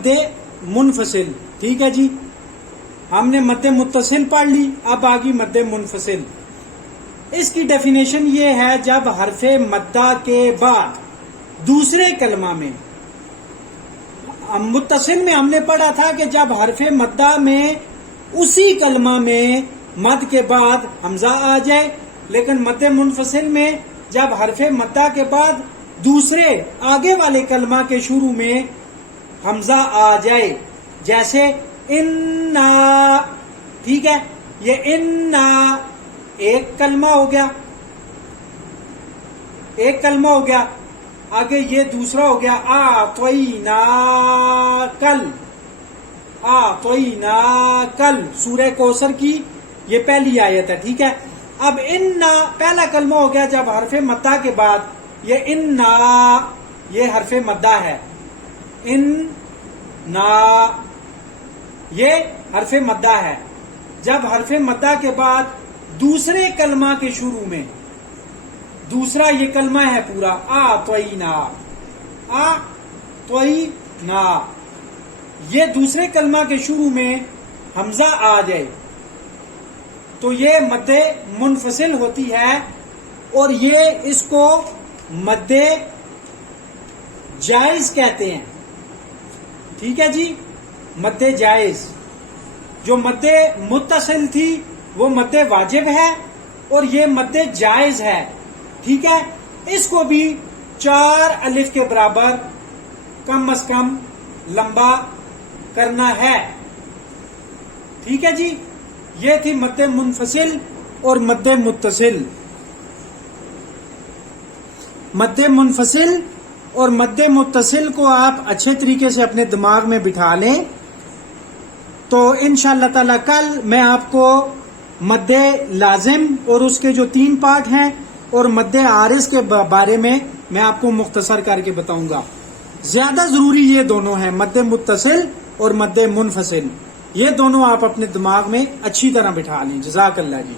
मद्द मुनफसिल। ठीक है जी, हमने मद्द मुत्तसिल पढ़ ली, अब आ गई मद्द मुनफसिल। इसकी डेफिनेशन ये है, जब हरफे मद्दा के बाद दूसरे कलमा में, मुत्तसिल में हमने पढ़ा था कि जब हरफे मद्दा में उसी कलमा में मद के बाद हमजा आ जाए, लेकिन मद्द मुनफसिल में जब हरफे मद्दा के बाद दूसरे आगे वाले कलमा के शुरू में हमजा आ जाए, जैसे इन्ना। ठीक है, ये इन्ना एक कलमा हो गया, एक कलमा हो गया। आगे ये दूसरा हो गया, आ त्वईना कल, आ त्वईना कल, सूरह कौसर की ये पहली आयत है। ठीक है, अब इन्ना पहला कलमा हो गया जब हरफे मद्दा के बाद, ये इन्ना ये हरफे मद्दा है, इन्ना ये हरफे मद्दा है। जब हरफे मद्दा के बाद दूसरे कलमा के शुरू में, दूसरा ये कलमा है पूरा, आ त्वईना, आ त्वईना, ये दूसरे कलमा के शुरू में हमजा आ जाए तो ये मद्दे मुनफसिल होती है, और ये इसको मद्दे जायज कहते हैं। ठीक है जी, मद्दे जायज। जो मद्दे मुत्तसिल थी वो मद्दे वाजिब है, और ये मद्दे जायज है। ठीक है, इसको भी 4 अलिफ के बराबर कम अज कम लंबा करना है। ठीक है जी, ये थी मद्दे मुनफसिल और मद्दे मुत्तसिल। मद्दे मुनफसिल और मद्दे मुत्तसिल को आप अच्छे तरीके से अपने दिमाग में बिठा लें, तो इंशाअल्लाह ताला कल मैं आपको मद्दे लाजिम और उसके जो 3 पार्ट हैं और मद्दे आरिज के बारे में मैं आपको मुख्तसर करके बताऊंगा। ज्यादा जरूरी ये दोनों हैं, मद्दे मुत्तसिल और मद्दे मुनफसिल। ये दोनों आप अपने दिमाग में अच्छी तरह बिठा लें। जज़ाकल्लाह जी।